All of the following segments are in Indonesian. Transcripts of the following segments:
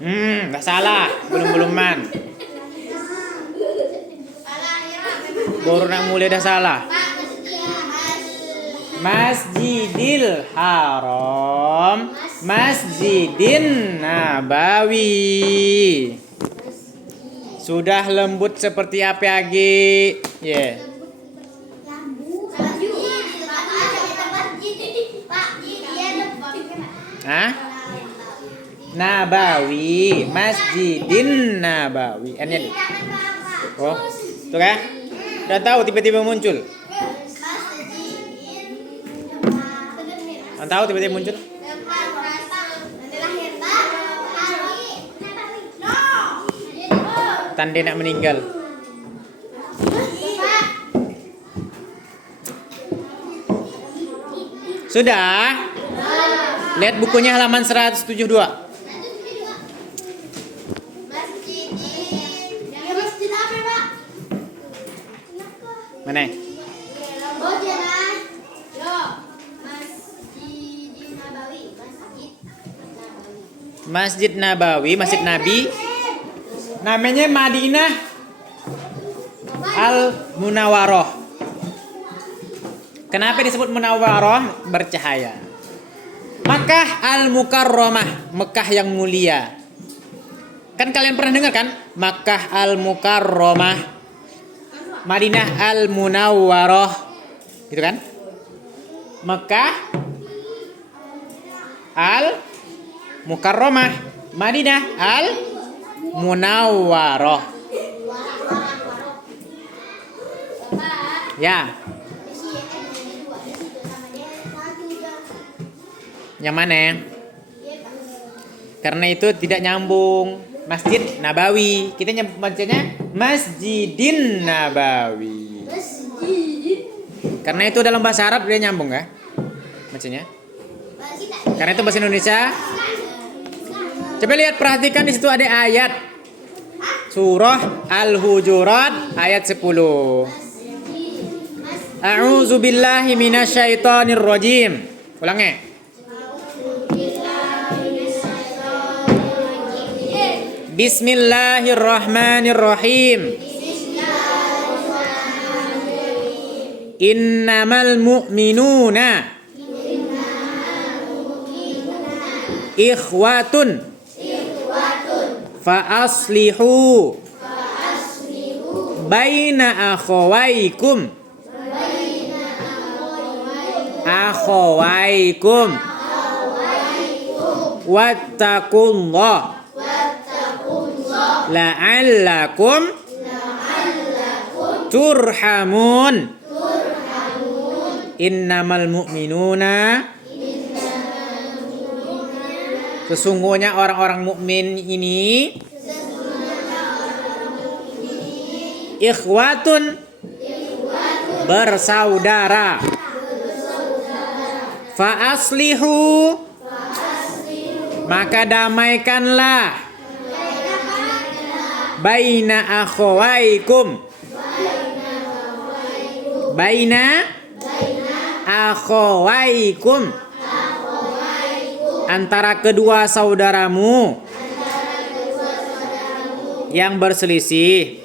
Nggak salah. Belum-beluman. Baru nak mulai dah salah. Masjidil Haram, Masjidin Nabawi. Sudah lembut seperti APAG. Yeah. Hah? Nabawi, Masjidin Nabawi. N-nya di. Oh, tuh kan? Udah tahu tiba-tiba muncul. Tahu tiba-tiba muncul. Tanda nak meninggal. Sudah? Lihat bukunya halaman 172. Mana? Masjid Nabawi, Masjid Nabi. Namanya Madinah Al-Munawwaroh. Kenapa disebut Munawwaroh? Bercahaya. Makkah Al-Mukarramah, Mekah yang mulia. Kan kalian pernah dengar kan? Makkah Al-Mukarramah, Madinah Al-Munawwaroh. Gitu kan? Mekah Al-Mukarramah, Madinah Al-Munawwaroh. Ya. Yang mana? Karena itu tidak nyambung. Masjid Nabawi. Kita bacanya Masjidin Nabawi. Karena itu dalam bahasa Arab dia nyambung kan? Bacanya. Karena itu bahasa Indonesia. Coba lihat, perhatikan di situ ada ayat. Surah Al-Hujurat ayat 10. A'udzu billahi minasyaitonir rajim. Ulangnya. Bismillahirrahmanirrahim. Innamal mu'minuna ikhwatun fa aslihu baina akhawaikum wattaqullah la'allakum turhamun. Innamal mu'minuna, sesungguhnya orang-orang mukmin ini ikhwatun, bersaudara. Fa aslihu, maka damaikanlah. Baina akhawaikum, baina akhawaikum, antara kedua saudaramu yang berselisih.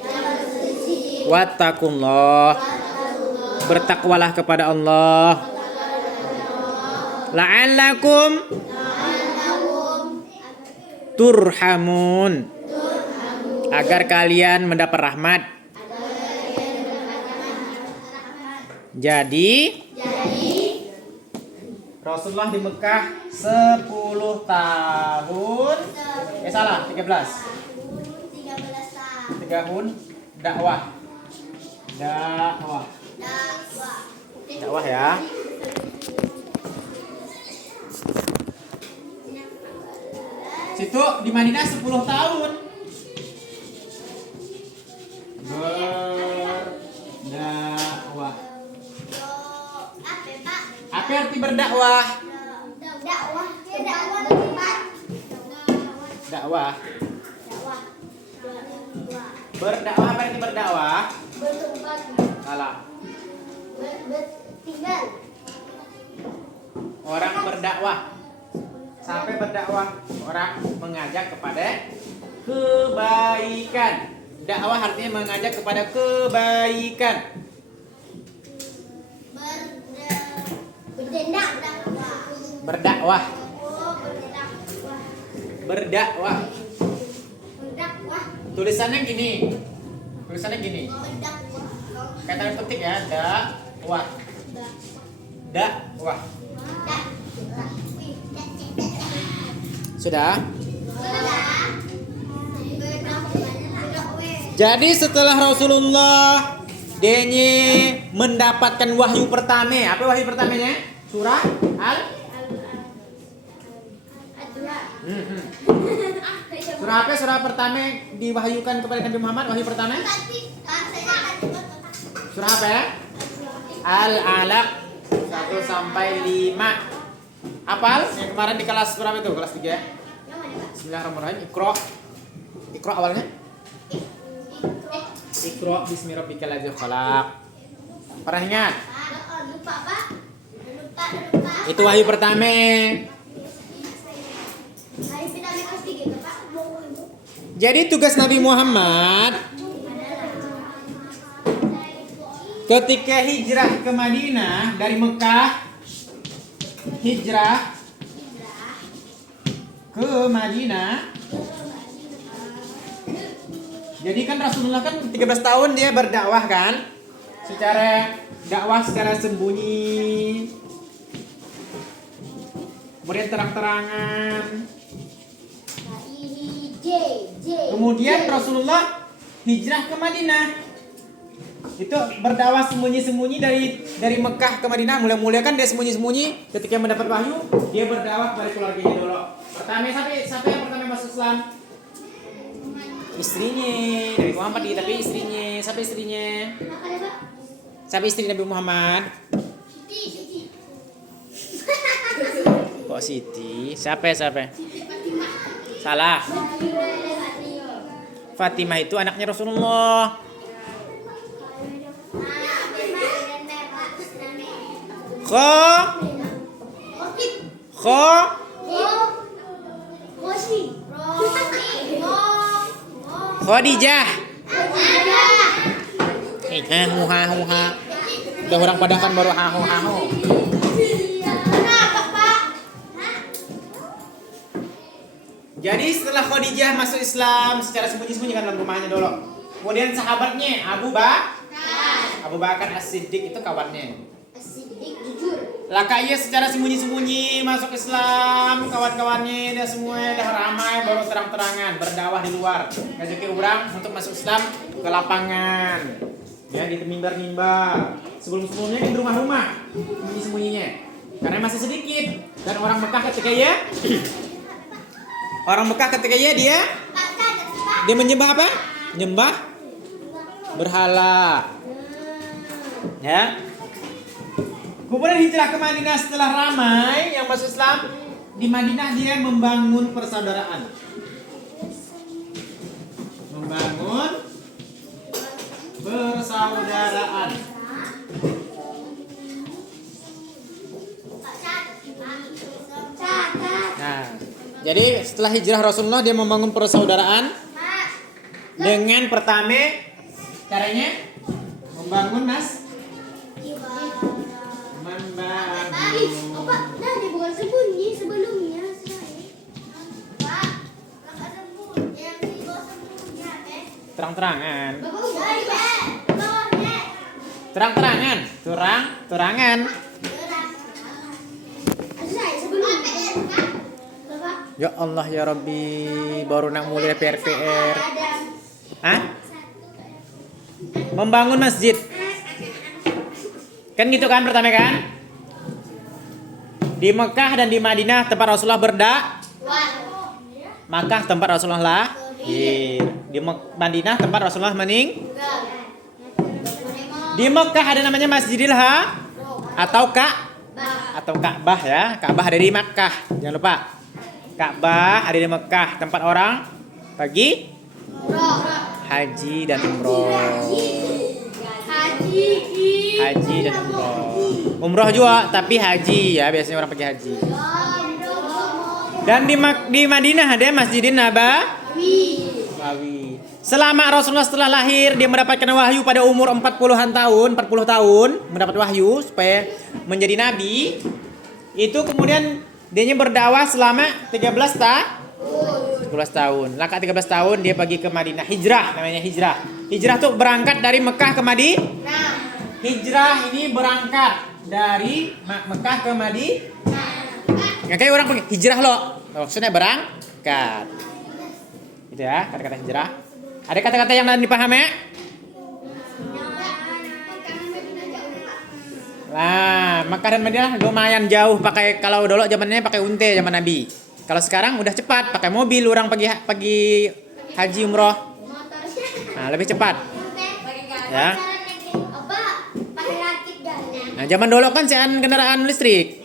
Wattaqullah, bertakwalah kepada Allah. La'allakum turhamun, agar kalian mendapat rahmat. Jadi Rasulullah di Mekah 10 tahun. Salah, 13 tahun dakwah. Dakwah ya. Situ di Madinah 10 tahun. Berdakwah. Apa arti berdakwah? Dakwah. Berdakwah apa arti berdakwah? Salah. Bertinggal. Orang berdakwah. sampai berdakwah, orang mengajak kepada kebaikan. Dakwah artinya mengajak kepada kebaikan. Berdakwah. Berdakwah. Tulisannya gini. Kayak tanda petik ya, dakwah. Dakwah. Sudah? Jadi setelah Rasulullah denye mendapatkan wahyu pertama, apa wahyu pertamanya? Surah Al Surah apa? Surah pertama diwahyukan kepada Nabi Muhammad, wahyu pertama? Surah apa ya? Al-Alaq 1 sampai 5. Hafal? Yang kemarin di kelas berapa itu? Kelas 3 ya? Bismillahirrahmanirrahim. Iqra awalnya? Iqra bismi rabbikal ladzi khalaq. Pernah ingat? Itu wahyu pertama. Jadi tugas Nabi Muhammad ketika hijrah ke Madinah dari Mekah, hijrah ke Madinah. Jadi kan Rasulullah kan 13 tahun dia berdakwah kan, secara sembunyi, kemudian terang-terangan. Kemudian Rasulullah hijrah ke Madinah. Itu berdakwah sembunyi-sembunyi dari Mekah ke Madinah. Mulia-mulia kan dia sembunyi-sembunyi. Ketika mendapat wahyu, dia berdakwah kepada keluarganya dulu. Pertama siapa yang pertama masuk Islam? Istrinya Nabi Muhammad, tapi istrinya. Siapa istrinya? Siapa istri Nabi Muhammad? Kok Siti? Siapa? Salah. Fatimah itu anaknya Rasulullah. Khadijah. Huha. Udah orang padakan baru haho. Jadi setelah Khadijah masuk Islam secara sembunyi-sembunyi kan dalam rumahnya dulu. Kemudian sahabatnya Abu Bakar As-Siddiq itu kawannya. Laka ia secara sembunyi-sembunyi masuk Islam, kawan-kawannya dia semua dah ramai baru terang-terangan berdakwah di luar. Ngajak orang untuk masuk Islam ke lapangan. Ya di mimbar-mimbar. Sebelum-sebelumnya di rumah-rumah sembunyi-sembunyinya. Karena masih sedikit dan orang Mekah ketika dia menyembah apa? Menyembah berhala. Ya. Kemudian hijrah ke Madinah setelah ramai yang masuk Islam. Di Madinah dia membangun persaudaraan. Nah, jadi setelah hijrah Rasulullah dia membangun persaudaraan dengan pertama caranya membangun terang-terangan. Ya Allah ya Rabbi, baru nak mulai PR. Membangun masjid. Kan gitu kan pertama kan? Di Mekah dan di Madinah tempat Rasulullah Makkah tempat Rasulullah lahir. Di Madinah tempat Rasulullah meninggal. Di Mekah ada namanya Masjidil atau Ka'bah ya. Ka'bah ada di Makkah. Jangan lupa. Ka'bah ada di Mekah, tempat orang pergi haji dan umroh. Haji dan umroh. Umroh juga tapi haji ya, biasanya orang pergi haji. Dan di Madinah ada Masjidin Nabawi. Selama Rasulullah setelah lahir, dia mendapatkan wahyu pada umur 40 tahun, mendapat wahyu supaya menjadi nabi. Itu kemudian dia berdakwah selama 13 tahun. Laka 13 tahun dia pergi ke Madinah. Hijrah namanya hijrah. Hijrah tuh berangkat dari Mekah ke Madinah. Hijrah ini berangkat dari Mekah ke Madinah. Kayak orang pergi hijrah loh. Maksudnya berangkat. Gitu ya, kata-kata hijrah. Ada kata-kata yang dipahami? Lah, Mekah dan Madinah lumayan jauh pakai, kalau dulu zamannya pakai unta zaman Nabi. Kalau sekarang udah cepat pakai mobil orang pagi haji umroh. Nah, lebih cepat. Ya. Nah, zaman dulu kan sean kendaraan listrik.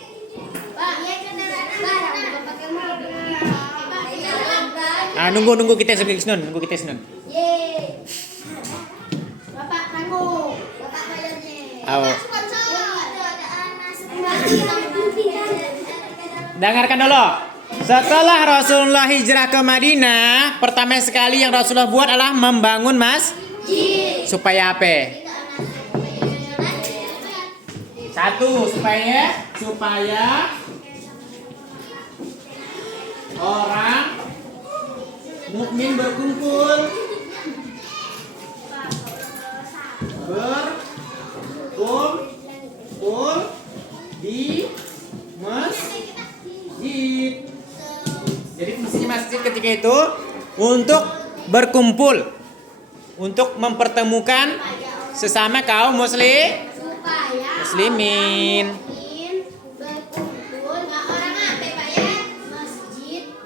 Ah, nunggu kita Senin, nunggu kita Senin. Bapak tanggung, Bapak bayarnya. Ayo. Dengarkan dulu. Setelah Rasulullah hijrah ke Madinah, pertama sekali yang Rasulullah buat adalah membangun masjid. Supaya apa? Satu, supaya orang mukmin berkumpul di masjid. Jadi fungsinya masjid ketika itu untuk berkumpul, untuk mempertemukan sesama kaum muslimin.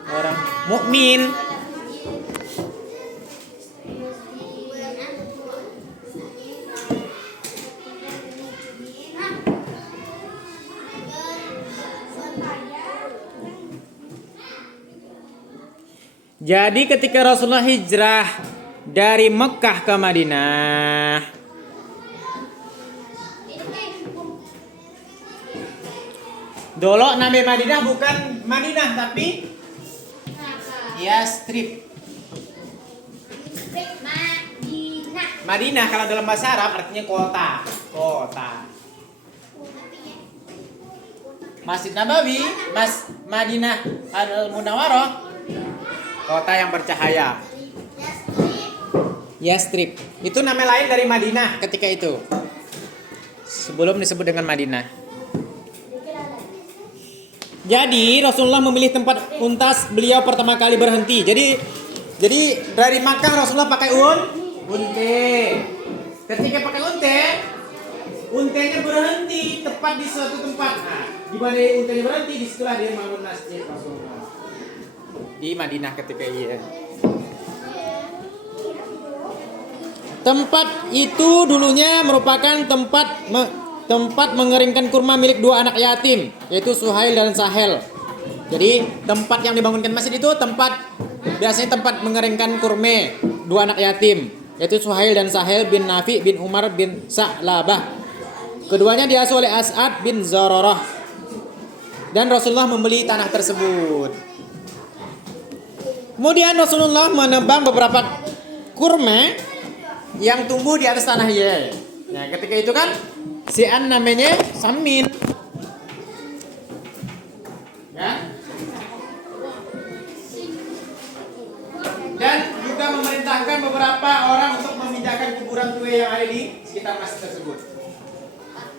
Orang mukmin. Jadi ketika Rasulullah hijrah dari Mekah ke Madinah, dulu nama Madinah bukan Madinah tapi Yastrib. Madinah kalau dalam bahasa Arab artinya kota. Masjid Nabawi, Madinah Al-Munawwarah, kota yang bercahaya. Yastrib. Itu nama lain dari Madinah ketika itu. Sebelum disebut dengan Madinah. Jadi Rasulullah memilih tempat untas beliau pertama kali berhenti. Jadi dari Makkah Rasulullah pakai unte. Ketika pakai untenya berhenti tepat di suatu tempat. Nah, di mana untenya berhenti, di situlah dia bangun masjid Rasulullah. Di Madinah ketika iya. Tempat itu dulunya merupakan tempat mengeringkan kurma milik dua anak yatim, yaitu Suhail dan Sahel. Jadi tempat yang dibangunkan masjid itu biasanya tempat mengeringkan kurma dua anak yatim, yaitu Suhail dan Sahel bin Nafi bin Umar bin Sa'labah. Keduanya diasuh oleh As'ad bin Zararah. Dan Rasulullah membeli tanah tersebut. Kemudian Rasulullah menebang beberapa kurma yang tumbuh di atas tanah ya. Nah, ketika itu kan sian namanya Samin. Ya. Dan juga memerintahkan beberapa orang untuk memindahkan kuburan tua yang ada di sekitar masjid tersebut.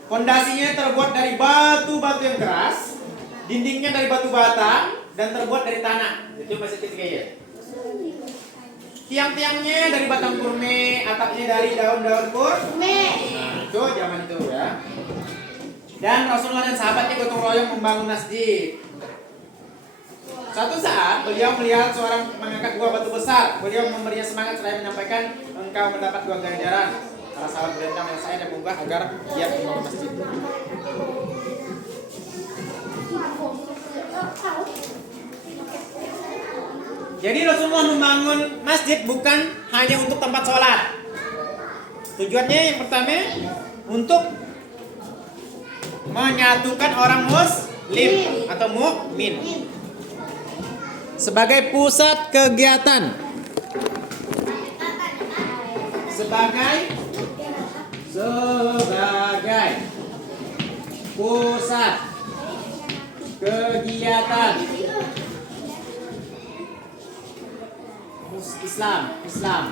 Pondasinya terbuat dari batu-batu yang keras, dindingnya dari batu bata dan terbuat dari tanah. Itu masjid ketiga ya. Tiang-tiangnya dari batang kurma, atapnya dari daun-daun kurma. Nah, itu zaman itu ya. Dan Rasulullah dan sahabatnya gotong royong membangun masjid. Suatu saat beliau melihat seorang mengangkat dua batu besar. Beliau memberinya semangat seraya menyampaikan, engkau mendapat dua ganjaran. Para sahabat berendam yang saya dan munggah agar giat membangun masjid. Jadi Rasulullah membangun masjid bukan hanya untuk tempat sholat. Tujuannya yang pertama untuk menyatukan orang muslim atau mukmin. sebagai pusat kegiatan. Sebagai pusat kegiatan Islam.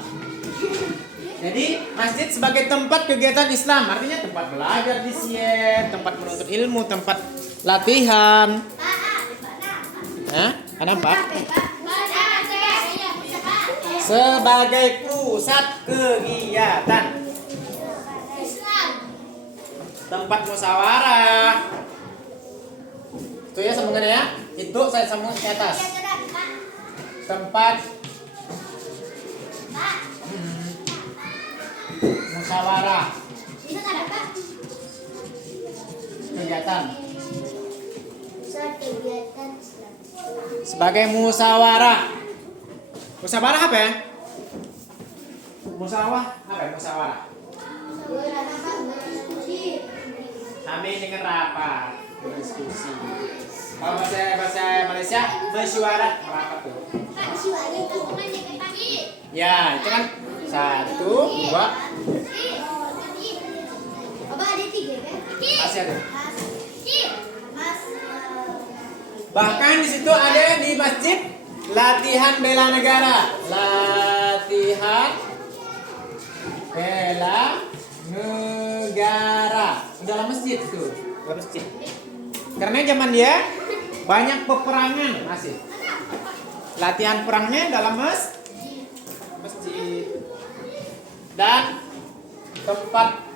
Jadi masjid sebagai tempat kegiatan Islam, artinya tempat belajar di sini, tempat menuntut ilmu, tempat latihan. Hah? Ada apa? Sebagai pusat kegiatan tempat musyawarah. Itu ya sambungannya ya. Itu saya sambung ke atas. Tempat musyawarah. Kegiatan. Sebagai musyawarah. Musyawarah apa ya? Musyawarah apa ya? Musyawarah. Kami dengan rapat, berdiskusi. Kalau bahasa Malaysia, mesyuarat merapat tuh. Ya, itu kan 1, 2. Masih ada. Bahkan di situ ada di masjid latihan bela negara. Latihan bela negara. Dalam masjid itu. Dalam masjid. Karena zaman dia banyak peperangan masih. Latihan perangnya dalam masjid. Dan tempat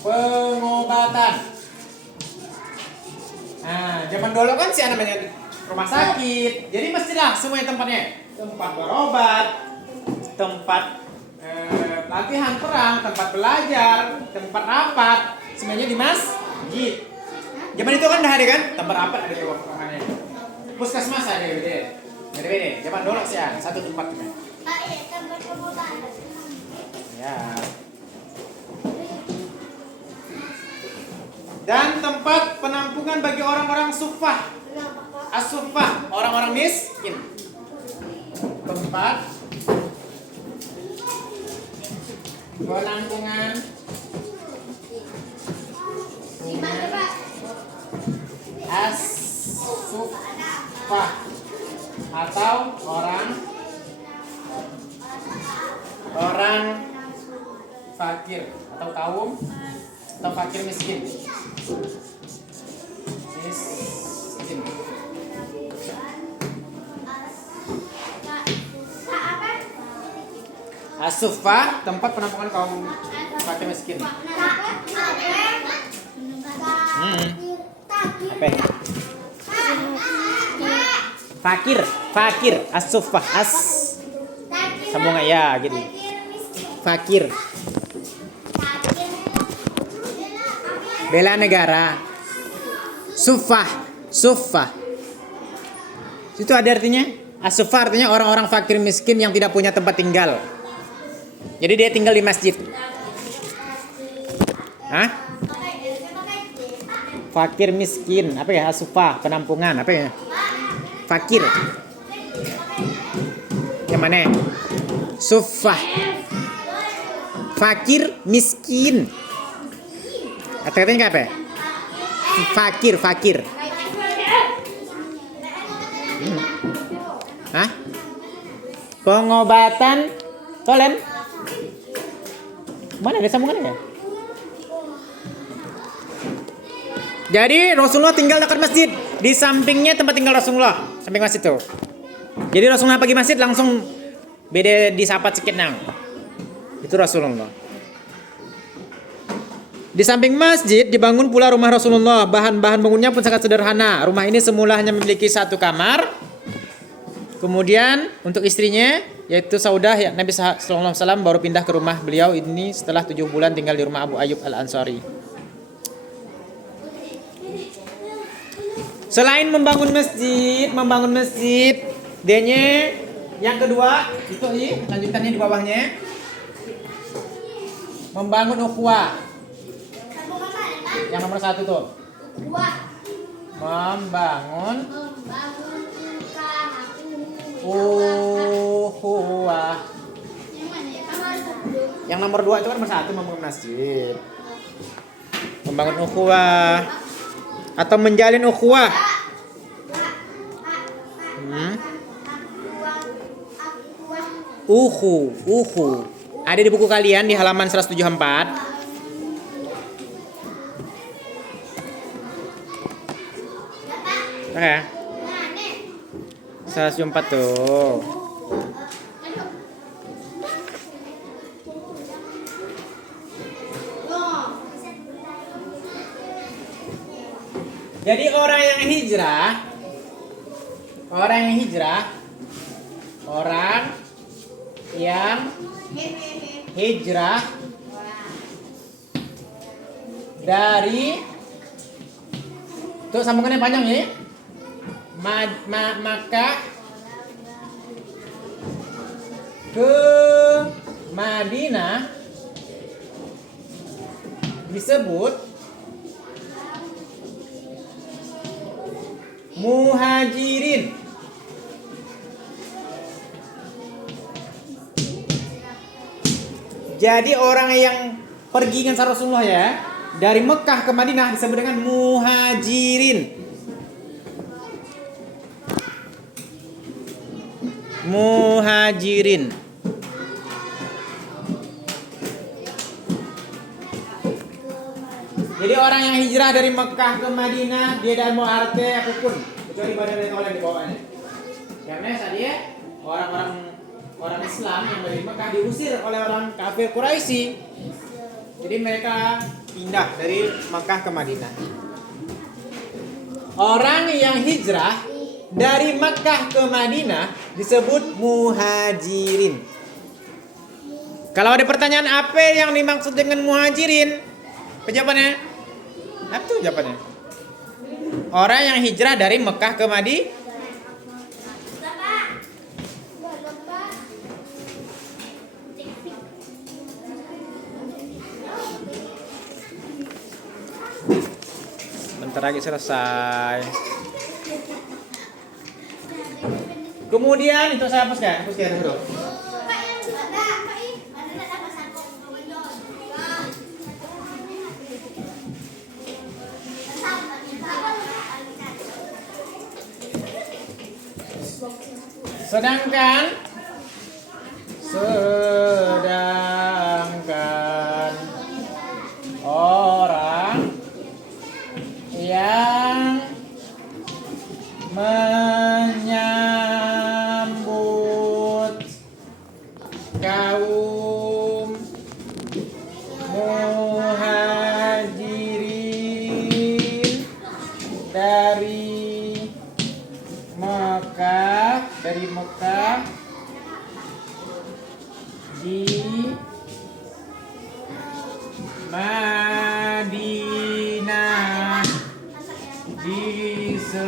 pengobatan. Nah, zaman dulu kan sih namanya rumah sakit. Jadi mestilah semuanya tempatnya. Tempat berobat, tempat latihan perang, tempat belajar, tempat rapat, semuanya di masjid. Zaman itu kan udah ada kan, tempat rapat ada di ruangannya. Puskesmas ada beda. Zaman dulu sih satu tempat. Ya. Dan tempat penampungan bagi orang-orang suffah. As-suffah, orang-orang miskin. Tempat penampungan as-suffah atau orang fakir atau kaum atau fakir miskin. As-suffah, tempat penampungan kaum fakir miskin. Apa? Fakir, as-suffah, sambung ya gitu. Fakir. Bela negara. Suffah. Itu ada artinya. As-suffah artinya orang-orang fakir miskin yang tidak punya tempat tinggal. Jadi dia tinggal di masjid. Hah? Fakir miskin, apa ya? As-suffah, penampungan, apa ya? Fakir. Yang mana? Suffah. Fakir miskin. Artinya apa? Fakir. Hah? Pengobatan tolen. Mana ada sambungannya? Jadi Rasulullah tinggal dekat masjid. Di sampingnya tempat tinggal Rasulullah. Samping masjid tuh. Jadi Rasulullah pergi masjid langsung beda disapa sedikit nang. Itu Rasulullah. Di samping masjid dibangun pula rumah Rasulullah. Bahan-bahan bangunnya pun sangat sederhana. Rumah ini semula hanya memiliki 1 kamar. Kemudian untuk istrinya yaitu Saudah ya Nabi sallallahu alaihi wasallam baru pindah ke rumah beliau ini setelah 7 bulan tinggal di rumah Abu Ayyub Al-Ansari. Selain membangun masjid, D-nya yang kedua itu lanjutannya di bawahnya membangun ukhuwah. Yang nomor 1 tuh. Membangun ukhuwah. ukhuwah. Yang mana ya? Kamu harus dulu. Yang nomor 2 itu kan nomor 1 membangun masjid. Membangun ukhuwah atau menjalin ukhuwah. Ukhu. Ada di buku kalian di halaman 174. Oke. 174 tuh. Jadi orang yang hijrah, orang yang hijrah dari tuh sambungannya panjang ya. Makkah ke Madinah disebut muhajirin. Jadi orang yang pergi dengan Rasulullah ya, dari Mekah ke Madinah disebut dengan muhajirin. Muhajirin. Jadi orang yang hijrah dari Mekah ke Madinah dia dan mau arti apapun kecuali badan dan oleh di bawahnya. Karena dia orang Islam yang dari Mekah diusir oleh orang kafir Quraisy. Jadi mereka pindah dari Mekah ke Madinah. Orang yang hijrah dari Mekah ke Madinah disebut muhajirin. Kalau ada pertanyaan apa yang dimaksud dengan muhajirin? Jawabannya apa tuh jawabannya? Orang yang hijrah dari Mekah ke Madinah. Bentar lagi selesai. Kemudian itu saya hapuskan dulu. Sedangkan orang yang menyambut kaum muhajirin dari Mekah di Madinah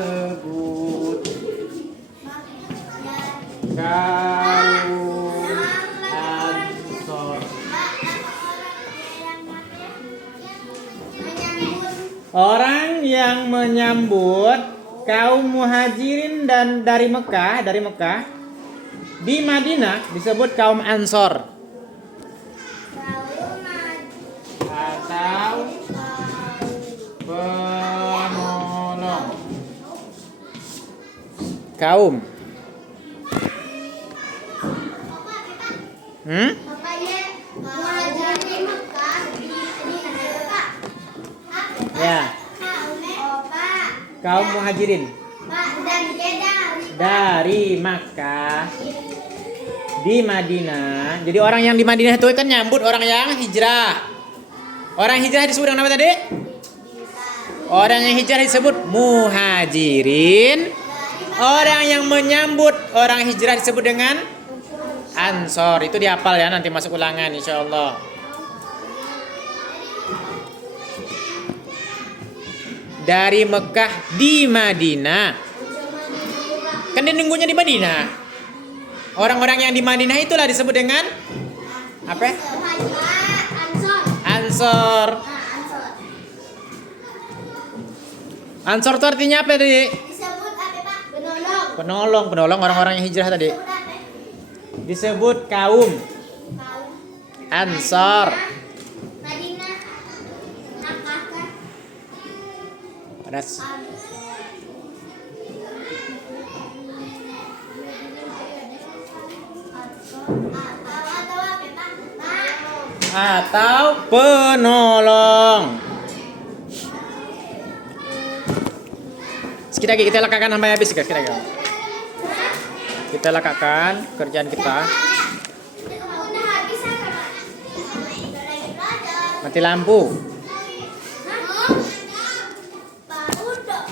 disebut kaum Ansor. Orang yang menyambut kaum muhajirin dan dari Mekah di Madinah disebut kaum Ansor atau penolong kaum. Ya. Kaum muhajirin dari Makkah di Madinah. Jadi orang yang di Madinah itu kan nyambut orang yang hijrah. Orang hijrah disebut dengan apa tadi? Orang yang hijrah disebut muhajirin. Orang yang menyambut orang hijrah disebut dengan Ansor. Itu dihafal ya, nanti masuk ulangan insyaallah. Dari Mekah di Madinah. Kan dia nunggunya di Madinah. Orang-orang yang di Madinah itulah disebut dengan apa? Ansor. Ansor itu artinya apa tadi? Disebut apa Pak? Penolong. Penolong orang-orang yang hijrah tadi. Disebut apa? Disebut kaum Kaum. Ansor. Madinah. Apakah? Ada Atau apa Pak? Pak. atau penolong. Sekali lagi kita lakukan sampai habis guys. Sekali lagi. Kita lakukan kerjaan kita. Udah habis apa Pak? Udah lagi belajar. Mati lampu. Pak, udah.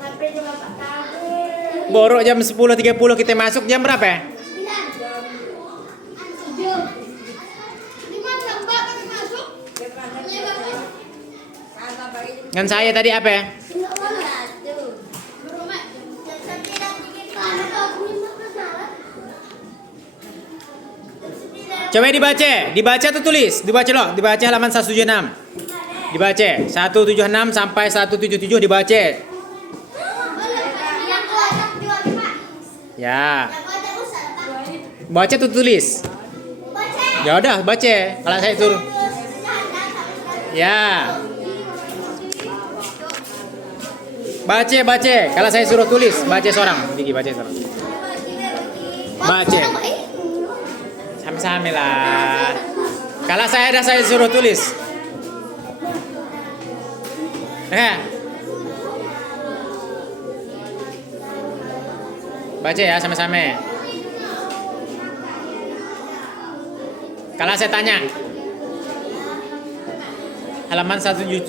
HP juga Pak tahu. Borok jam 10.30 kita masuk jam berapa ya? 7. Gimana Mbak kami masuk? Dengan saya tadi apa ya? Coba dibaca tuh tulis, dibaca halaman 176. Dibaca 176 sampai 177 dibaca. Yang kelompok juga Pak. Ya, Yang kelompok usah Pak. baca tuh tulis. Baca. Ya udah baca. Kalau saya suruh. Ya. Baca. Kalau saya suruh tulis, baca seorang. Gigi baca seorang. Baca. Sama-sama lah. Kalau saya suruh tulis. Baca ya sama-sama. Kalau saya tanya. Halaman 176.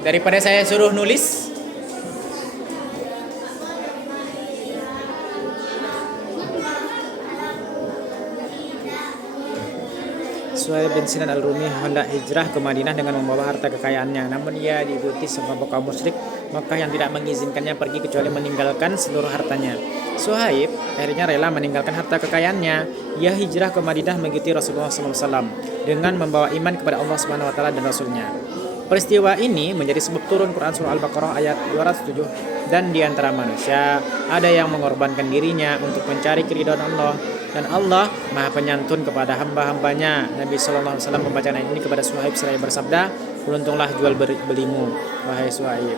Daripada saya suruh nulis. Suhaib bin Sinan al-Rumi hendak hijrah ke Madinah dengan membawa harta kekayaannya. Namun ia diikuti sekelompok kaum musyrik Makkah yang tidak mengizinkannya pergi kecuali meninggalkan seluruh hartanya. Suhaib akhirnya rela meninggalkan harta kekayaannya. Ia hijrah ke Madinah mengikuti Rasulullah SAW dengan membawa iman kepada Allah Subhanahu Wa Taala dan Rasulnya. Peristiwa ini menjadi sebab turun Quran Surah Al-Baqarah ayat 207. Dan di antara manusia ada yang mengorbankan dirinya untuk mencari keridhaan Allah. Dan Allah Maha Penyantun kepada hamba-hambanya. Nabi SAW membaca ayat ini kepada Suhaib seraya bersabda, beruntunglah jual belimu, wahai Suhaib.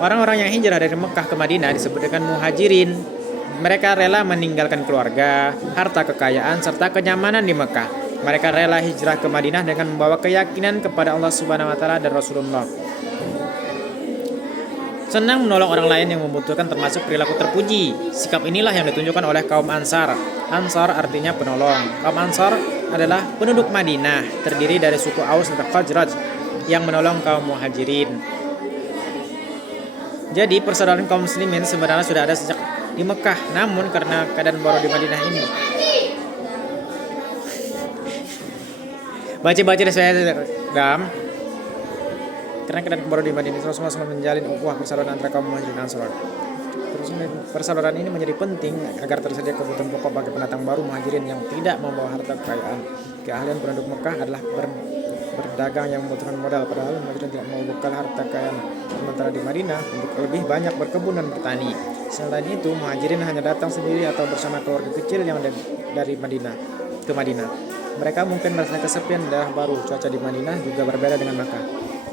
Orang-orang yang hijrah dari Mekah ke Madinah disebut dengan muhajirin. Mereka rela meninggalkan keluarga, harta kekayaan, serta kenyamanan di Mekah. Mereka rela hijrah ke Madinah dengan membawa keyakinan kepada Allah Subhanahu Wa Taala dan Rasulullah. Senang menolong orang lain yang membutuhkan termasuk perilaku terpuji. Sikap inilah yang ditunjukkan oleh kaum Ansar. Ansar artinya penolong. Kaum Ansar adalah penduduk Madinah, terdiri dari suku Aus dan Khazraj yang menolong kaum Muhajirin. Jadi persaudaraan kaum muslimin sebenarnya sudah ada sejak di Mekah, namun karena keadaan baru di Madinah ini. Baca deh saya Dam. Karena keadaan baru di Madinah, Rasulullah SAW menjalin ukhuwah persaudaraan antara kaum Muhajirin dan Ansar. Persaudaraan ini menjadi penting agar tersedia kebutuhan pokok bagi pendatang baru Muhajirin yang tidak membawa harta kekayaan. Keahlian penduduk Mekah adalah berdagang yang membutuhkan modal, padahal Muhajirin tidak mau bekal harta kekayaan. Sementara di Madinah untuk lebih banyak berkebun dan bertani. Selain itu, Muhajirin hanya datang sendiri atau bersama keluarga kecil yang dari Madinah ke Madinah. Mereka mungkin merasa kesepian daerah baru. Cuaca di Madinah juga berbeda dengan Makkah.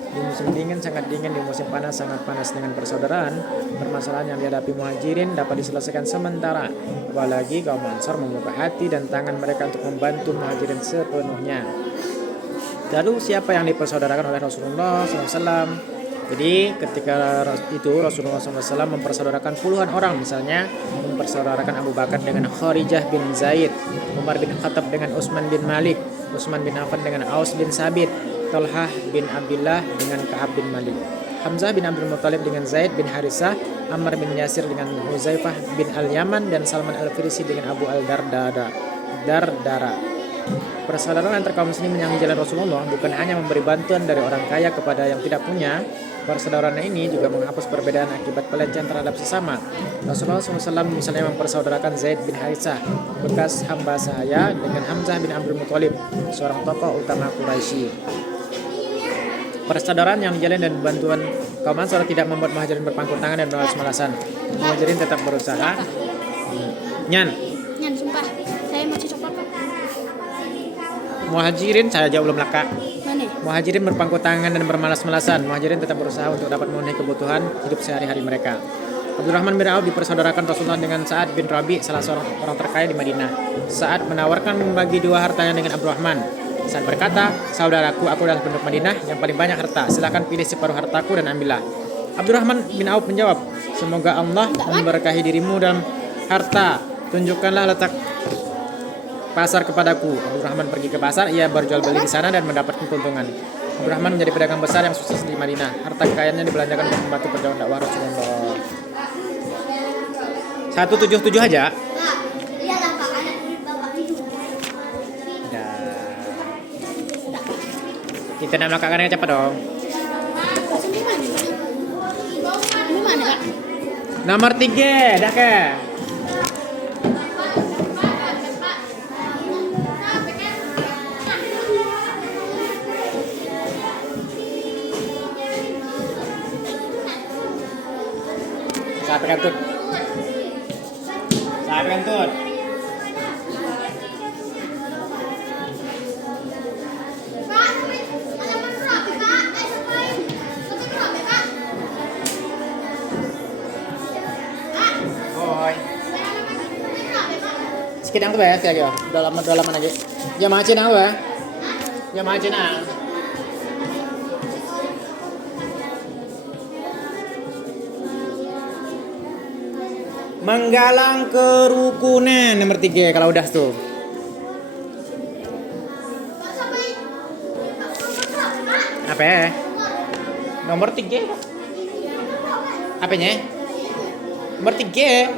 Di musim dingin sangat dingin, di musim panas sangat panas. Dengan persaudaraan, permasalahan yang dihadapi Muhajirin dapat diselesaikan sementara. Apalagi kaum Ansar membuka hati dan tangan mereka untuk membantu Muhajirin sepenuhnya. Lalu siapa yang dipersaudarakan oleh Rasulullah SAW? Jadi ketika itu Rasulullah SAW mempersaudarakan puluhan orang. Misalnya mempersaudarakan Abu Bakar dengan Kharijah bin Zaid, Umar bin Khattab dengan Utsman bin Malik, Utsman bin Affan dengan Aus bin Sabit, Talhah bin Abdullah dengan Ka'ab bin Malik, Hamzah bin Abdul Muttalib dengan Zaid bin Harisah, Ammar bin Yasir dengan Huzaifah bin Al-Yaman, dan Salman Al-Farisi dengan Abu Al-Dardara. Persaudaraan antar kaum muslimin yang di jalan Rasulullah bukan hanya memberi bantuan dari orang kaya kepada yang tidak punya, Persaudaraan ini juga menghapus perbedaan akibat pelecehan terhadap sesama. Rasulullah SAW misalnya mempersaudarakan Zaid bin Haritsah, bekas hamba sahaya, dengan Hamzah bin Abdul Muthalib, seorang tokoh utama Quraisy. Persaudaraan yang dijalin dan bantuan kaum Ansor tidak membuat Muhajirin berpangku tangan dan bermalas-malasan. Muhajirin tetap berusaha. Nyan, sumpah. Saya masih coklat, Pak. Muhajirin saya jauh belum laka. Mana? Muhajirin berpangku tangan dan bermalas-malasan. Muhajirin tetap berusaha untuk dapat memenuhi kebutuhan hidup sehari-hari mereka. Abdurrahman bin Auf dipersaudarakan Rasulullah dengan Sa'ad bin Rabi, salah seorang orang terkaya di Madinah. Sa'ad menawarkan membagi dua hartanya dengan Abdurrahman. Sa'ad berkata, saudaraku, aku adalah penduduk Madinah yang paling banyak harta. Silakan pilih separuh hartaku dan ambillah. Abdurrahman bin Auf menjawab, semoga Allah memberkahi dirimu dalam harta. Tunjukkanlah letak pasar kepadaku. Abdurrahman pergi ke pasar, ia berjual beli di sana dan mendapatkan keuntungan. Abdurrahman menjadi pedagang besar yang sukses di Madinah. Harta kekayaannya dibelanjakan untuk membantu perjalanan dakwah Rasulullah. 177 aja. Iyalah, Pak. Anak bapak tidur. Kita nak melakukannya cepat dong. Ini mana, Kak? Nomor 3, dah ke? Sampai kantut. Sampai kantut. Oi. Sikit ang to ba? Sige, dalaman aja. Ya macin ang ba? Ya macin ang. Menggalang kerukunan nomor 3 kalau udah tuh. Apa ya? Nomor 3. Apanya? Nomor 3.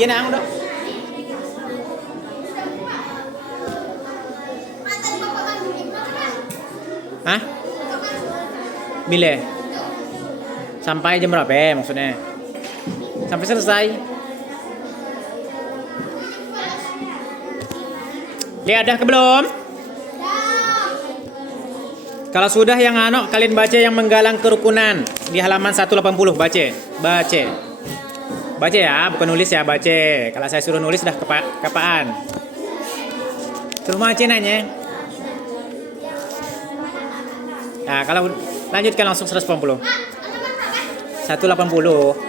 Iya nang udah. Hah? Bila? Sampai jam berapa ya maksudnya? Sampai selesai. Lihat dah ke belum? Kalau sudah yang kalian baca yang menggalang kerukunan di halaman 180, baca. Baca ya, bukan nulis ya, baca. Kalau saya suruh nulis dah kapaan. Suruh baca nanya. Nah, kalau lanjutkan langsung 180. 180.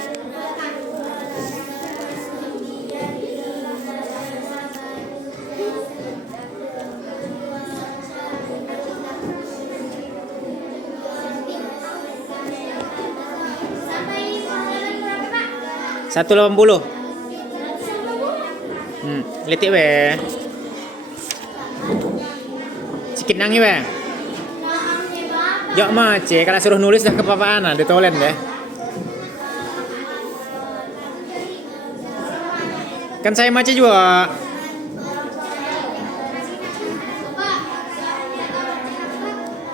Satu 80. Letik we. Sikit nangi we. Jok mace, kalau suruh nulis dah kepapaan nah, ditolen deh. Kan saya mace juga.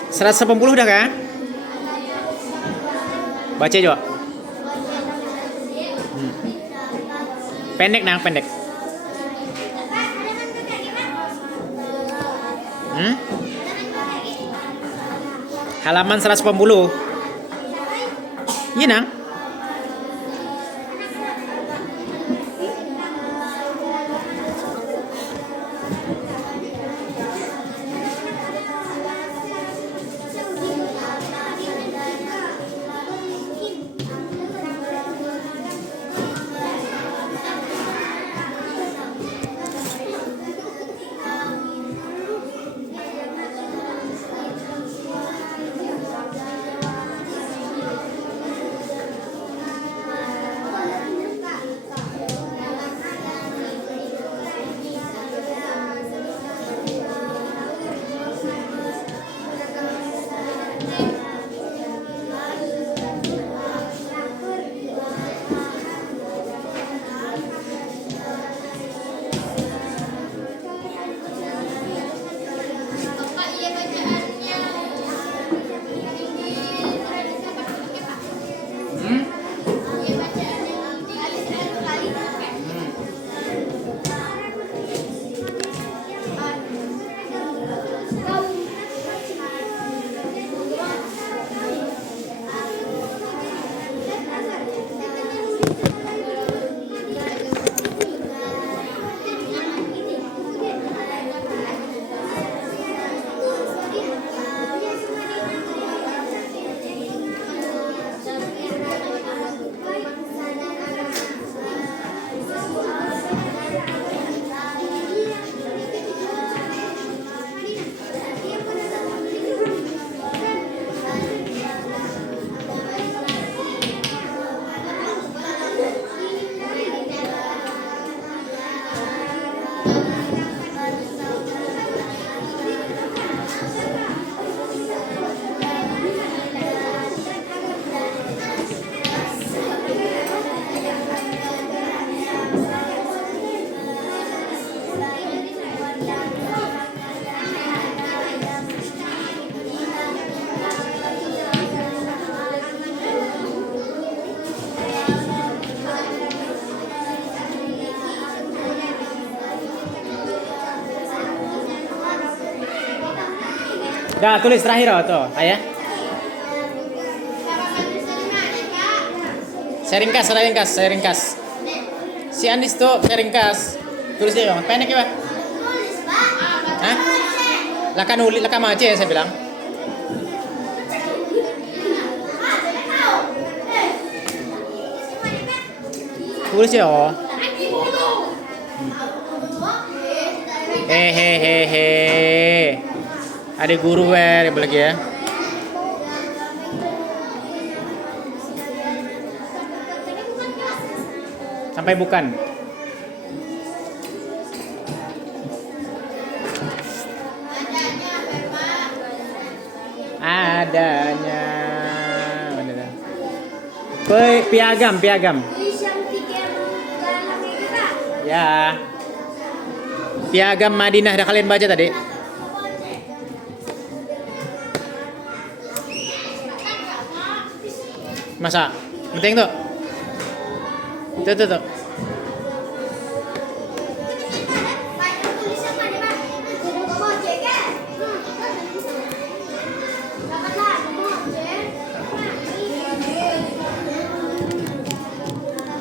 Seratus 180 dah kan? Baca juga. Pendek nang pendek. Halaman 180. Iya nang. Dah tulis terakhir oh tuh, ayah. Saya ringkas. Si Andis tuh saya ringkas. Tulis dia bang, pendek ya bang. Hah? Laka nulis, laka mace saya bilang. Tulis ya oh. Hehehe. Ada guru lagi ya. Sampai bukan. Adanya. Piagam. Ya. Piagam Madinah dah kalian baca tadi? Masa? Penting tuh. Tuh.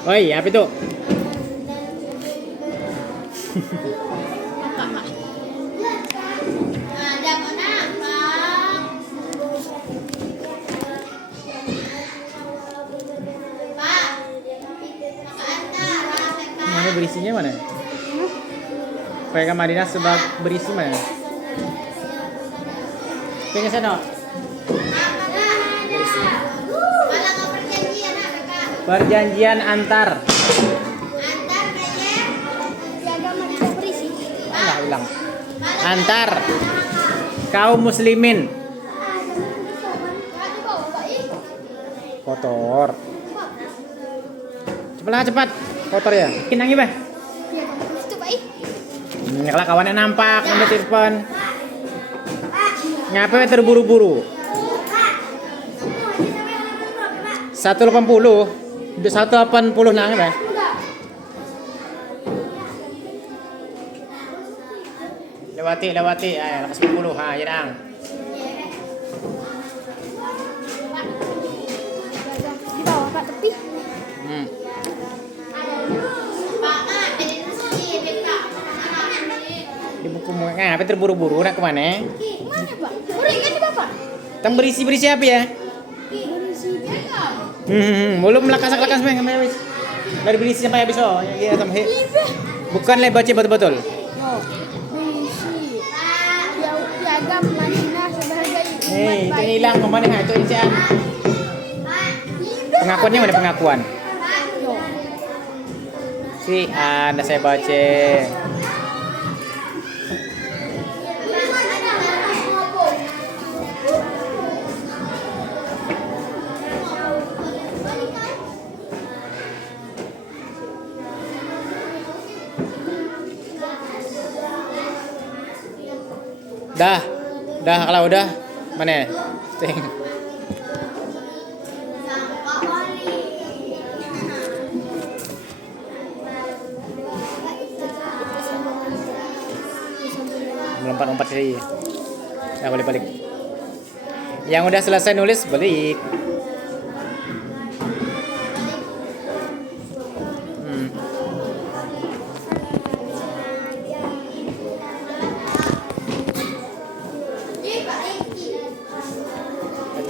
Oh iya, apa itu? Mana berisinya mana? Piagam Madinah sebab berisi mana? Kayaknya sana. Perjanjian antar. Hilang. Antar kaum muslimin. Kotor. Cepat. Kotor ya. Bikin lagi, Bah. Kalau kawannya nampak, ambil telepon. Ngapain terburu-buru? 180. Udah 180 nang, Bah. Lewati. Ayo, 10. Ha, ya dang. Di bawah Pak tepi. Di buku apa terburu-buru nak kemana? Mana Pak? Kan di Bapak. Tang berisi apa ya? Belum lakas-lakas sampai habis. Dari berisi sampai habis oh. Ya sampai. Bukan le baca betul-betul. Berisi. Piagam Madinah sebagai Itu hilang kemana itu isian. Pengakuannya mana pengakuan? Si Anda saya baca. Dah kalau udah mana? Sting. Lompat sih. Ya balik. Yang udah selesai nulis balik.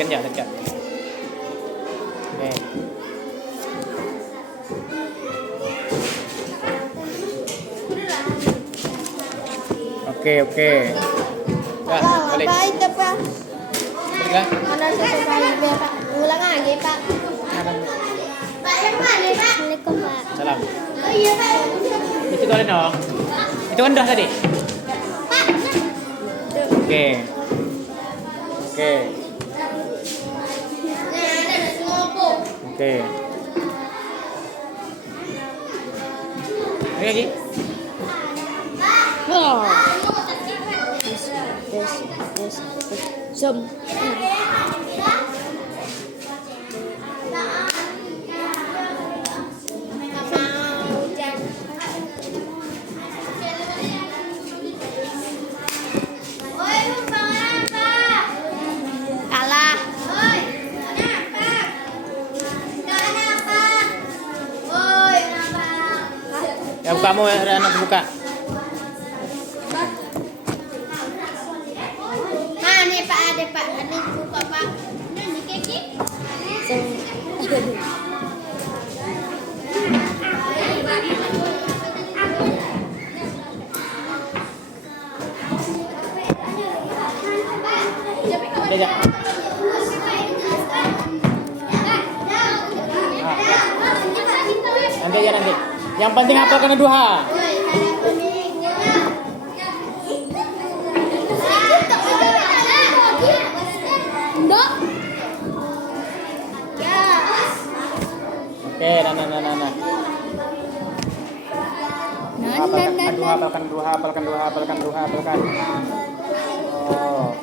Dekat. Oke. Dah, balik. Baik Pak. Balik lah. Mana selesai Pak? Ulang lagi Pak. Pak yang mana Pak? Assalamualaikum Pak. Salam. Oh iya Pak. Itu kalian dong. Itu kan udah tadi. Pak. Oke. Ini lagi. Oh. Zoom. Bukamu anak buka. Nah, nih Pak, ada Pak. Ini buka Pak. Ini keki. Ya. Nanti aja nanti. Yang penting hafalkan duha. Ndok. Oke, nah. Hafalkan duha. Oh.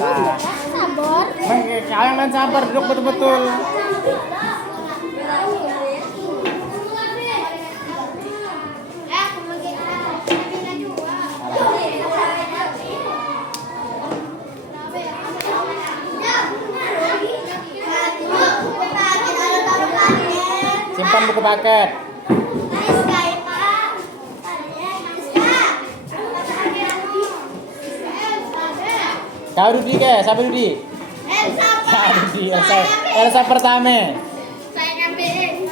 Sabar. Jangan sabar, duduk betul-betul. Simpan buku paket. Kau Rudi ke? Siapa Rudi? Elsa pertama. Saya ngambilin.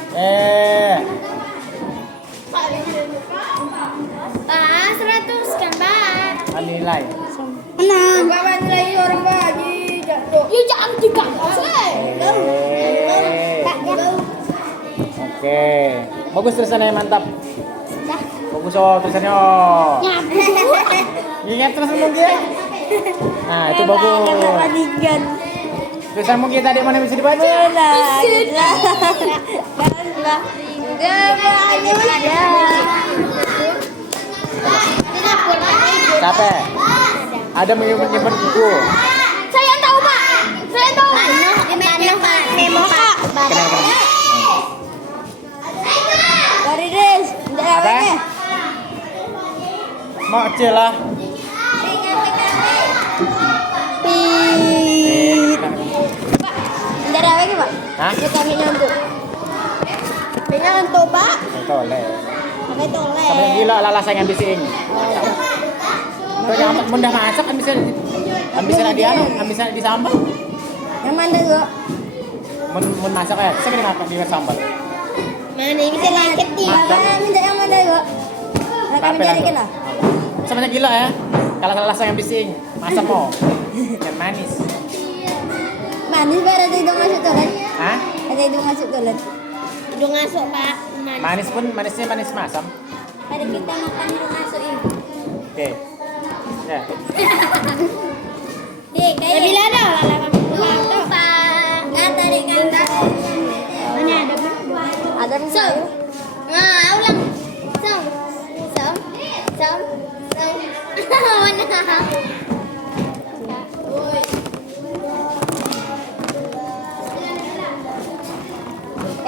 Pak, 100 kan, Pak. Nilai. Enam. Bapak nilai orang baji jatuh. You jangan digagas, Oke. Bagus tulisannya, mantap. Bagus tulisannya. Ingat terus mungkin. Nah, itu bagus. Tulisan mungkin tadi mana bisa dibaca? Capek. Ada menyimpan buku. Saya tahu, Pak. Saya tahu. Memo, Pak. Baris, Apa? Mau kecil lah. Enggak ada lagi, Pak. Hah? Ya kami nyantuk. Pengen ngantuk, Pak. Toleh. Pakai toleh. Sampai gila lala saya ngambil sing. Tuh nyaman mudah masak kan bisa bisa disambal. Yang mana tuh? Mun masak ya, bisa dimakan di sambal. Mana bisa langit nih. Bapak minta yang mana tuh? Lah kami carikan lah. Sebenarnya gila ya. Kalau salah saya ngambil sing, masak mau. Dan manis. Manis Pak, ada hidung masuk toilet. Hah? Ada hidung masuk toilet. Hidung masuk, Pak. Manis pun manisnya manis masam. Mari kita makan hidung masuk ini. Oke. Ya. Dik, kayak bila ada lah Pak. Kata dik kata. Mana ada Pak? Ada so. Nah, ulang. So. Mana?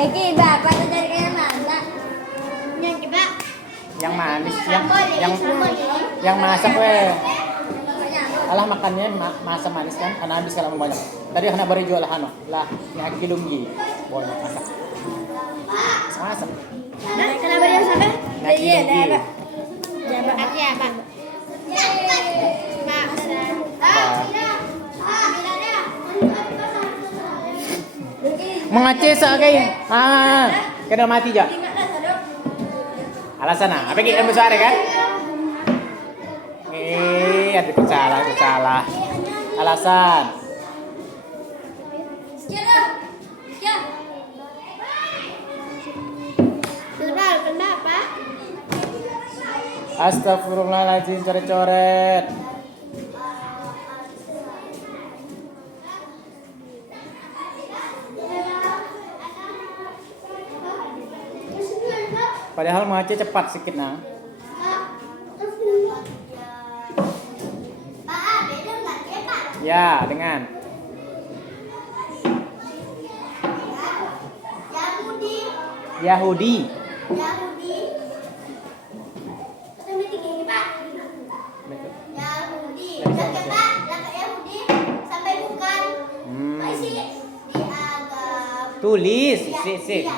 Eki, Bapak tuh cari yang mana? Yang coba. Yang manis, yang masak alah makannya masak manis kan, karena habis kalau banyak. Tadi kena beri jual lah yang kilunggi. Boleh masak. Masak. Nah, kenapa dia sampai? Iya, Pak. Jabatannya, Pak. Mengace kayak kena mati aja. Alasan apa kita besar kan? Itu salah. Alasan. Kenapa? Astagfirullahaladzim, coret-coret. Padahal mengace cepat sedikit nah. Ya, dengan Yahudi. Tulis, sik.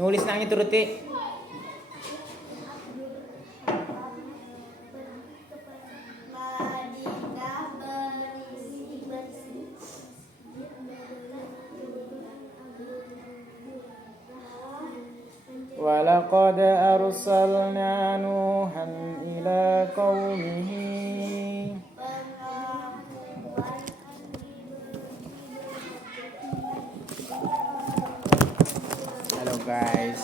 Nulis nangnya turuti. Walaqad arsalna Nuhan ila qaumihi. Halo guys.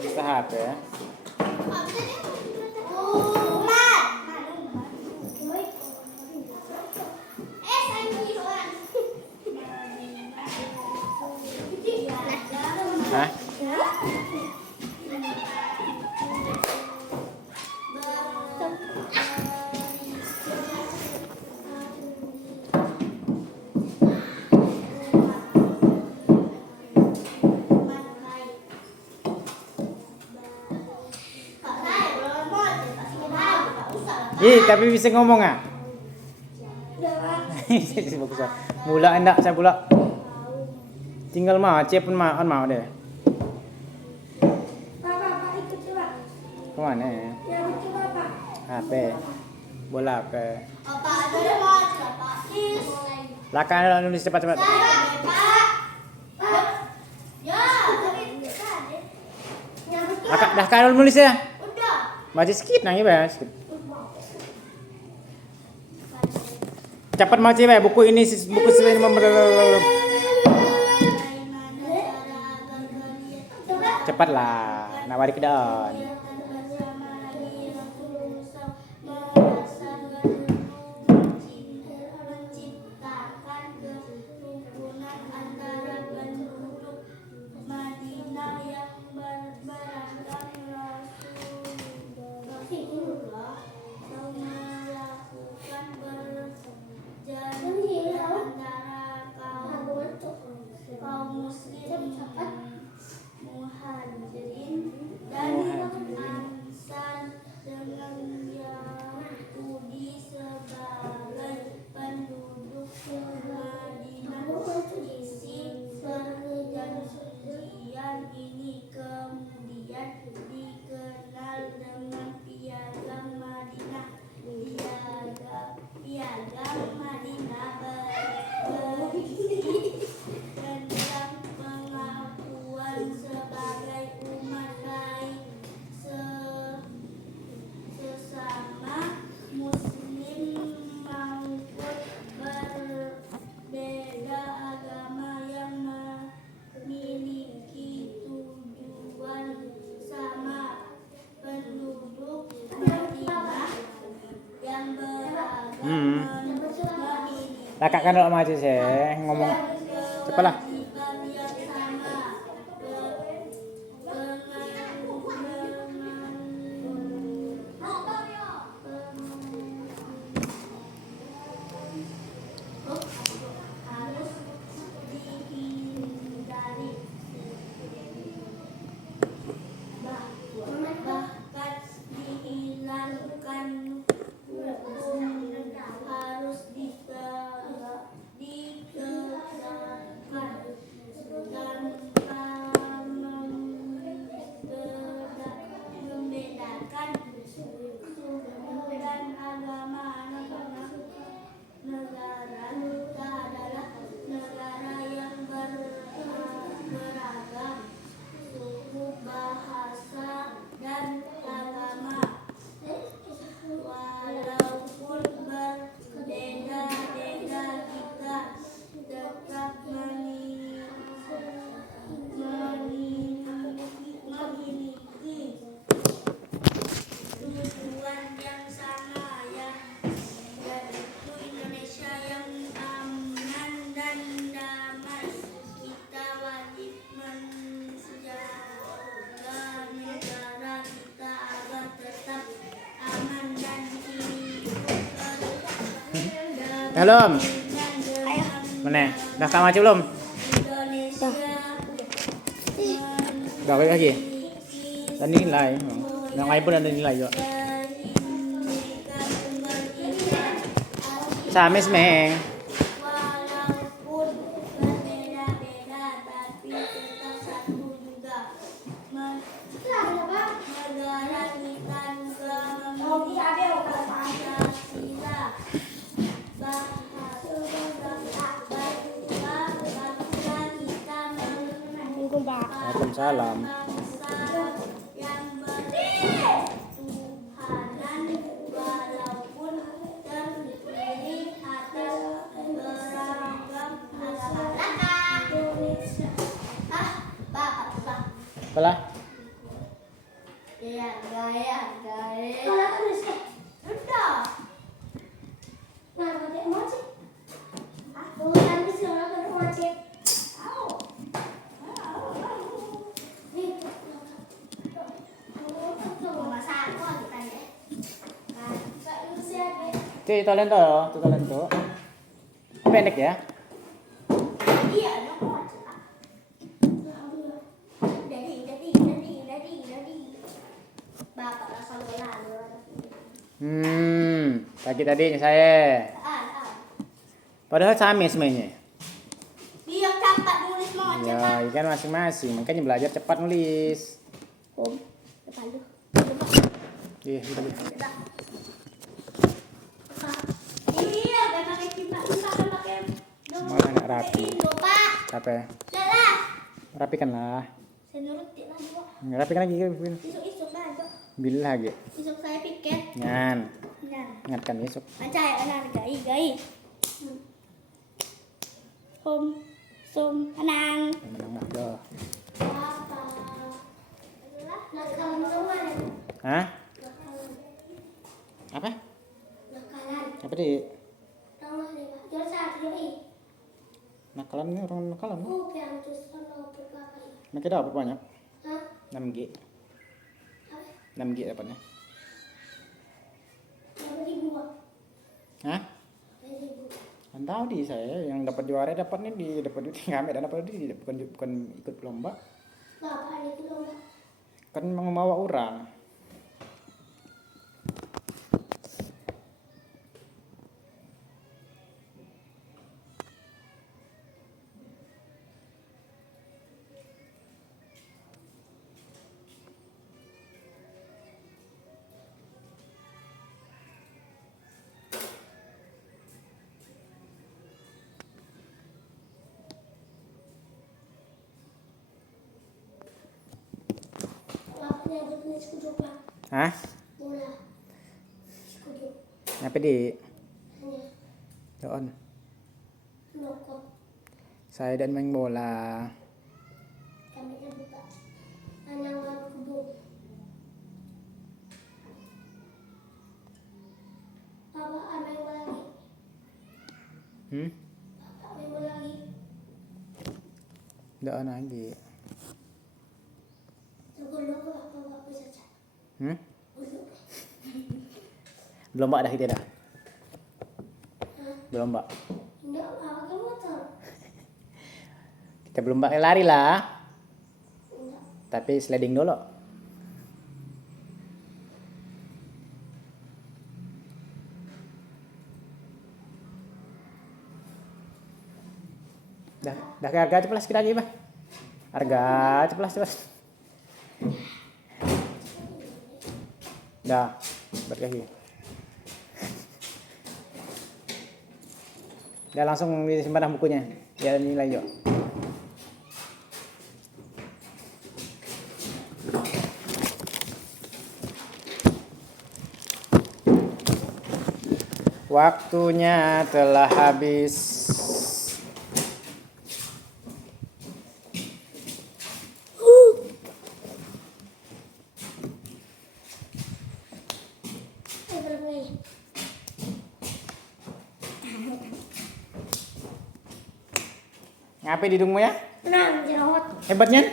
Bisa HP ya. Hah? Tapi bisa ngomong ah? Bagus. Mula enggak saya pula. Tinggal mah, cepet mah, on mau deh. Kemana ya? HP. Bola HP. Lakan nulis cepat-cepat. Akak dah kalau nulis ya? Baca sedikit nang ya, sedikit. Cepat mau cewek buku ini buku selain cepatlah nawari ke daun. Kakak kan kalau maju sih ngomong cepatlah. Belum. Ayo. Mana? Dah sama aja belum? Dah. Dah balik lagi. Dan nilai. Yang lain pun ada nilai yuk. Samis meng. Walaupun berbeda-beda tapi tetap satu juga. Negara kita juga memiliki Pancasila. Bangsa kita memiliki Waalaikumsalam. yang berketuhanan walaupun terdiri atas beragam agama. Bapak. Apalah? Iya, gaya. Kalau tulis udah. Nah, pakai emoji. Aku nanti sih orang pakai emoji. Itu talento. Pendek ya? Iya, Jadi. Bapak rasa lalu. Sakit tadinya saya. Padahal sama semuanya. Dia cepat nulis mau Ya, cepat. ikan masing-masing. Makanya belajar cepat nulis. Depan lu. Iya, udah. Iya, gak pakai tinta kan pakai. Malah nggak rapi. Lupa. Capek. Lah. Rapikan lah. Saya nurutin lah dua. Nggak rapikan lagi. Isuk lah dok. Bil lagi. Isuk saya piket. Nyan. Nah. Ingatkan besok. Ancai anak gai. Sum anang. Menang mak dah. Apa? Nakalan semua ya. Hah? Apa? Nakalan. Apa di? Tahu nih Pak. Jangan saat ini. Nakalan ini orang nakalan. Yang terus kalau berkata. Mereka dapat banyak. Hah? 6G. Apa? 6G dapatnya. Berapa ribu Pak? Hah? Berapa ribu? Kan tahu di saya yang dapat juara dapatnya dapat duit kami dan dapat duit bukan ikut lomba. Bapak itu loh. Kan membawa orang. Bapaknya berpunya sekujur Pak. Hah? Bola. Sekujur. Apa di? Hanya Doon. nokot. Saya dan main bola. Kami buka. Anangan kubur. Bapak main bola lagi. Bapak main bola lagi. Doon lagi. Gulu apa bapak bisa cak? Gulu. Belum mbak dah kita dah. Belum mbak. Enggak, apa motor? Kita belum mbak lari lah. Enggak. Tapi sliding dulu. Dah ke harga ceplas kita aja bah. Harga ceplas. Dah, berkah. Dah langsung disimpan bukunya. Biar nilai yuk. Waktunya telah habis. Ngapain di hidungmu ya? Nah, jerawat. Hebatnya?